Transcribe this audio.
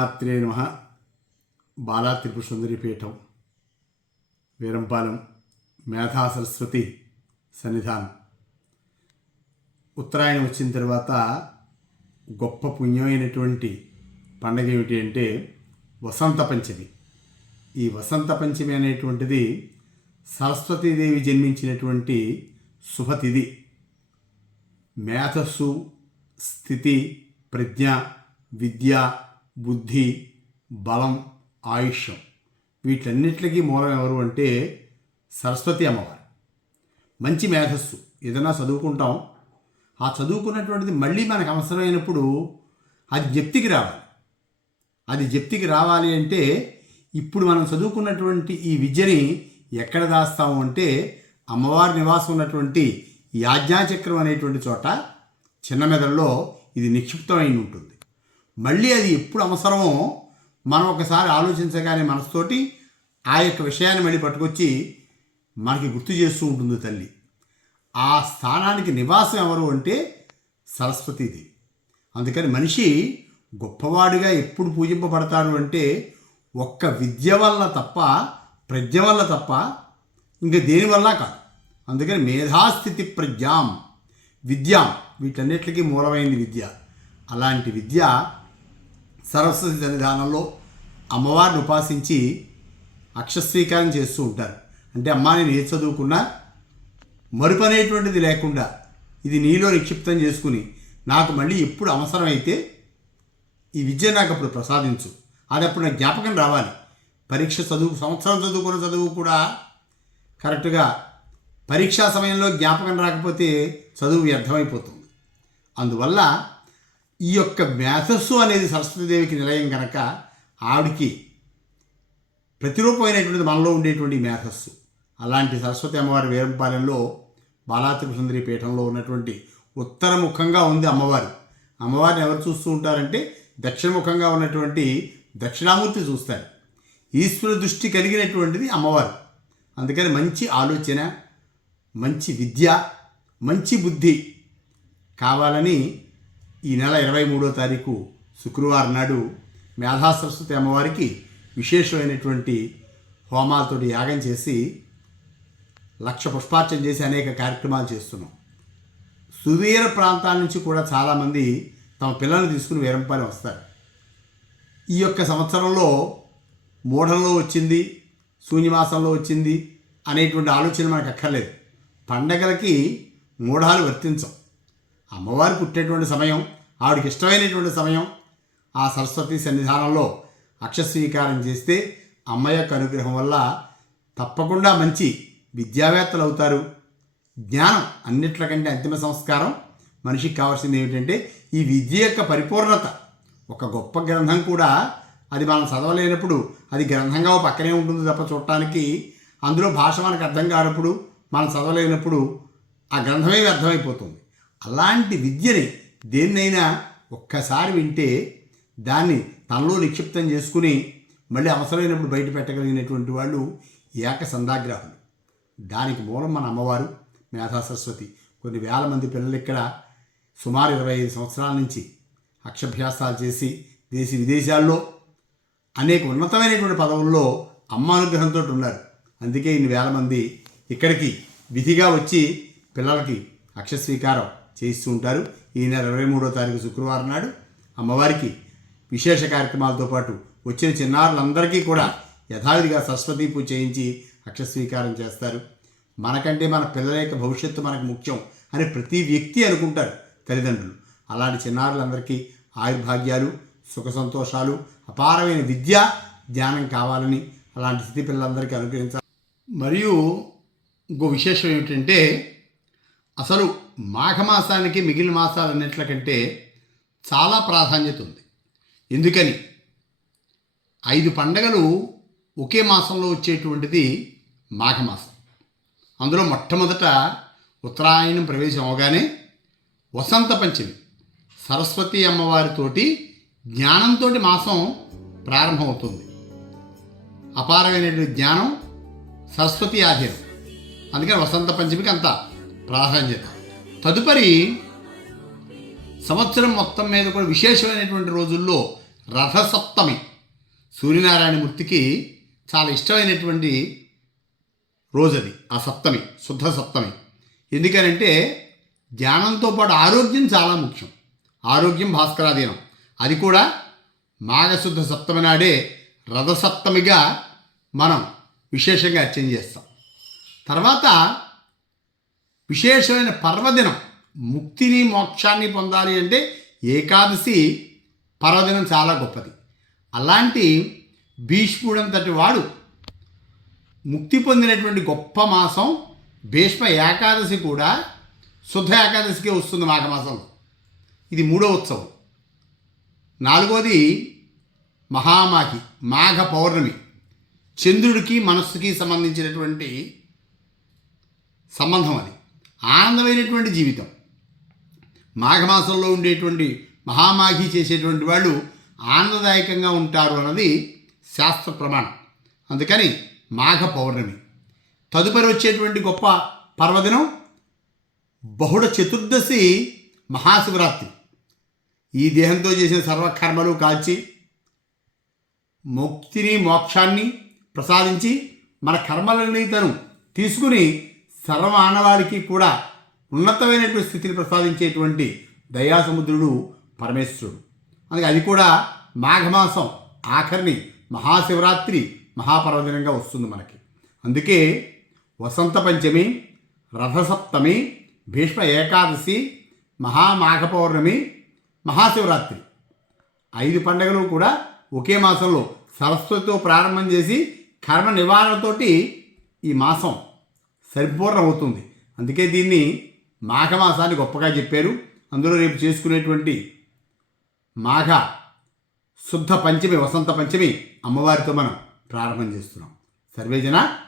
రాత్రే నమ బాలా త్రిపుర సుందరి పీఠం వీరంపాలెం మేధా సరస్వతి సన్నిధానం. ఉత్తరాయణం వచ్చిన తర్వాత గొప్ప పుణ్యమైనటువంటి పండగ ఏమిటి అంటే వసంత పంచమి. ఈ వసంత పంచమి అనేటువంటిది సరస్వతీదేవి జన్మించినటువంటి శుభతిథి. మేధస్సు స్థితి ప్రజ్ఞ విద్య బుద్ధి బలం ఆయుష్యం. వీటన్నిటికీ మూలం ఎవరు అంటే సరస్వతి అమ్మవారు. మంచి మేధస్సు. ఏదైనా చదువుకుంటాం. ఆ చదువుకున్నటువంటిది మళ్ళీ మనకు అవసరమైనప్పుడు అది జప్తికి రావాలి. అది జప్తికి రావాలి అంటే ఇప్పుడు మనం చదువుకున్నటువంటి ఈ విద్యని ఎక్కడ దాస్తాము అంటే అమ్మవారి నివాసం ఉన్నటువంటి యాజ్ఞాచక్రం అనేటువంటి చోట చిన్న మెదడులో ఇది నిక్షిప్తమైన ఉంటుంది మళ్ళీ అది ఎప్పుడు అవసరమో మనం ఒకసారి ఆలోచించగానే మనసుతోటి ఆ యొక్క విషయాన్ని మళ్ళీ పట్టుకొచ్చి మనకి గుర్తు చేస్తూ ఉంటుంది తల్లి. ఆ స్థానానికి నివాసం ఎవరు అంటే సరస్వతీదేవి. అందుకని మనిషి గొప్పవాడిగా ఎప్పుడు పూజింపబడతాడు అంటే ఒక్క విద్య వల్ల తప్ప ప్రజ్ఞ వల్ల తప్ప ఇంకా దేనివల్ల కాదు. అందుకని మేధాస్థితి ప్రజ్ఞాం విద్యాం వీటన్నిటికీ మూలమైంది విద్య. అలాంటి విద్య సరస్వతి సన్నిధానంలో అమ్మవారిని ఉపాసించి అక్షస్వీకారం చేస్తూ ఉంటారు. అంటే అమ్మా నేను ఏ చదువుకున్నా మరుపు అనేటువంటిది లేకుండా ఇది నీలో నిక్షిప్తం చేసుకుని నాకు మళ్ళీ ఎప్పుడు అవసరమైతే ఈ విద్య నాకు అప్పుడు ప్రసాదించు. అది అప్పుడు నాకు జ్ఞాపకం రావాలి. పరీక్ష చదువు సంవత్సరం చదువుకున్న చదువు కూడా కరెక్ట్గా పరీక్షా సమయంలో జ్ఞాపకం రాకపోతే చదువు వ్యర్థమైపోతుంది. అందువల్ల ఈ యొక్క మేధస్సు అనేది సరస్వతీదేవికి నిలయం కనుక ఆవిడికి ప్రతిరూపమైనటువంటిది మనలో ఉండేటువంటి మేధస్సు. అలాంటి సరస్వతి అమ్మవారి వేరంపాలెంలో బాలాత్రిపుర సుందరి పీఠంలో ఉన్నటువంటి ఉత్తరముఖంగా ఉంది అమ్మవారు. అమ్మవారిని ఎవరు చూస్తూ ఉంటారంటే దక్షిణముఖంగా ఉన్నటువంటి దక్షిణామూర్తి చూస్తారు. ఈశ్వర దృష్టి కలిగినటువంటిది అమ్మవారు. అందుకని మంచి ఆలోచన మంచి విద్య మంచి బుద్ధి కావాలని ఈ నెల ఇరవై మూడో తారీఖు శుక్రవారం నాడు మేధా సరస్వతి అమ్మవారికి విశేషమైనటువంటి హోమాలతోటి యాగం చేసి లక్ష పుష్పార్చన చేసి అనేక కార్యక్రమాలు చేస్తున్నాం. సువీర ప్రాంతాల నుంచి కూడా చాలామంది తమ పిల్లల్ని తీసుకుని వేరంపాలి వస్తారు. ఈ యొక్క సంవత్సరంలో మూఢంలో వచ్చింది శూన్యమాసంలో వచ్చింది అనేటువంటి ఆలోచన మనకు అక్కర్లేదు. పండగలకి మూఢాలు వర్తించం. అమ్మవారు పుట్టేటువంటి సమయం ఆవిడకి ఇష్టమైనటువంటి సమయం ఆ సరస్వతి సన్నిధానంలో అక్షస్వీకారం చేస్తే అమ్మ యొక్క అనుగ్రహం వల్ల తప్పకుండా మంచి విద్యావేత్తలు అవుతారు. జ్ఞానం అన్నిట్లకంటే అంతిమ సంస్కారం మనిషికి కావాల్సింది ఏమిటంటే ఈ విద్య యొక్క పరిపూర్ణత. ఒక గొప్ప గ్రంథం కూడా అది మనం చదవలేనప్పుడు అది గ్రంథంగా ఓ పక్కనే ఉంటుంది తప్ప చూడటానికి. అందులో భాష మనకు అర్థం కానప్పుడు మనం చదవలేనప్పుడు ఆ గ్రంథమే అర్థమైపోతుంది అలాంటి విద్యని దేన్నైనా ఒక్కసారి వింటే దాన్ని తనలో నిక్షిప్తం చేసుకుని మళ్ళీ అవసరమైనప్పుడు బయట పెట్టగలిగినటువంటి వాళ్ళు ఏక సందాగ్రాహులు. దానికి మూలం మన అమ్మవారు మేధా సరస్వతి. కొన్ని వేల మంది పిల్లలు ఇక్కడ సుమారు ఇరవై ఐదు సంవత్సరాల నుంచి అక్షభ్యాసాలు చేసి దేశ విదేశాల్లో అనేక ఉన్నతమైనటువంటి పదవుల్లో అమ్మ అనుగ్రహంతో ఉన్నారు. అందుకే ఇన్ని వేల మంది ఇక్కడికి విధిగా వచ్చి పిల్లలకి అక్షస్వీకారం చేయిస్తూ ఉంటారు ఈ నెల ఇరవై మూడో తారీఖు శుక్రవారం నాడు అమ్మవారికి విశేష కార్యక్రమాలతో పాటు వచ్చిన చిన్నారులందరికీ కూడా యథావిధిగా సరస్వతి పూజ చేయించి అక్షస్వీకారం చేస్తారు. మనకంటే మన పిల్లల యొక్క భవిష్యత్తు మనకు ముఖ్యం అని ప్రతి వ్యక్తి అనుకుంటారు తల్లిదండ్రులు. అలాంటి చిన్నారులందరికీ ఆయుర్భాగ్యాలు సుఖ సంతోషాలు అపారమైన విద్య ధ్యానం కావాలని అలాంటి స్థితి పిల్లలందరికీ అనుగ్రహించాలి. మరియు ఇంకో విశేషం ఏమిటంటే అసలు మాఘమాసానికి మిగిలిన మాసాలన్నింటికంటే చాలా ప్రాధాన్యత ఉంది. ఎందుకని? ఐదు పండగలు ఒకే మాసంలో వచ్చేటువంటిది మాఘమాసం. అందులో మొట్టమొదట ఉత్తరాయణం ప్రవేశం అవగానే వసంత పంచమి సరస్వతి అమ్మవారితోటి జ్ఞానంతో మాసం ప్రారంభమవుతుంది. అపారమైనటువంటి జ్ఞానం సరస్వతి ఆధీనం. అందుకని వసంత పంచమికి అంత ప్రాధాన్యత. తదుపరి సంవత్సరం మొత్తం మీద కూడా విశేషమైనటువంటి రోజుల్లో రథసప్తమి. సూర్యనారాయణమూర్తికి చాలా ఇష్టమైనటువంటి రోజు అది ఆ సప్తమి శుద్ధ సప్తమి. ఎందుకనంటే ధ్యానంతో పాటు ఆరోగ్యం చాలా ముఖ్యం. ఆరోగ్యం భాస్కరాధీనం. అది కూడా మాఘశుద్ధ సప్తమి నాడే రథసప్తమిగా మనం విశేషంగా అర్చన చేస్తాం. తర్వాత విశేషమైన పర్వదినం. ముక్తిని మోక్షాన్ని పొందాలి అంటే ఏకాదశి పర్వదినం చాలా గొప్పది. అలాంటి భీష్ముడంతటి వాడు ముక్తి పొందినటువంటి గొప్ప మాసం భీష్మ ఏకాదశి కూడా శుద్ధ ఏకాదశికే వస్తుంది మాఘమాసంలో. ఇది మూడో ఉత్సవం. నాలుగోది మహామాహి మాఘ పౌర్ణమి. చంద్రుడికి మనస్సుకి సంబంధించినటువంటి సంబంధం అది. ఆనందమైనటువంటి జీవితం. మాఘమాసంలో ఉండేటువంటి మహామాఘి చేసేటువంటి వాళ్ళు ఆనందదాయకంగా ఉంటారు అన్నది శాస్త్ర ప్రమాణం. అందుకని మాఘ పౌర్ణమి. తదుపరి వచ్చేటువంటి గొప్ప పర్వదినం బహుళ చతుర్దశి మహాశివరాత్రి. ఈ దేహంతో చేసిన సర్వకర్మలు కాల్చి ముక్తిని మోక్షాన్ని ప్రసాదించి మన కర్మలని తను తీసుకుని సర్వమానవాళికి కూడా ఉన్నతమైనటువంటి స్థితిని ప్రసాదించేటువంటి దయాసముద్రుడు పరమేశ్వరుడు. అందుకే అది కూడా మాఘమాసం ఆఖరిని మహాశివరాత్రి మహాపర్వదినంగా వస్తుంది మనకి. అందుకే వసంత పంచమి రథసప్తమి భీష్మ ఏకాదశి మహామాఘ పౌర్ణమి మహాశివరాత్రి. ఐదు పండుగలు కూడా ఒకే మాసంలో సరస్వతితో ప్రారంభం చేసి కర్మ నివారణతోటి ఈ మాసం సరిపూర్ణ అవుతుంది. అందుకే దీన్ని మాఘమాసాన్ని గొప్పగా చెప్పారు. అందులో రేపు చేసుకునేటువంటి మాఘ శుద్ధ పంచమి వసంత పంచమి అమ్మవారితో మనం ప్రారంభం చేస్తున్నాం. సర్వేజన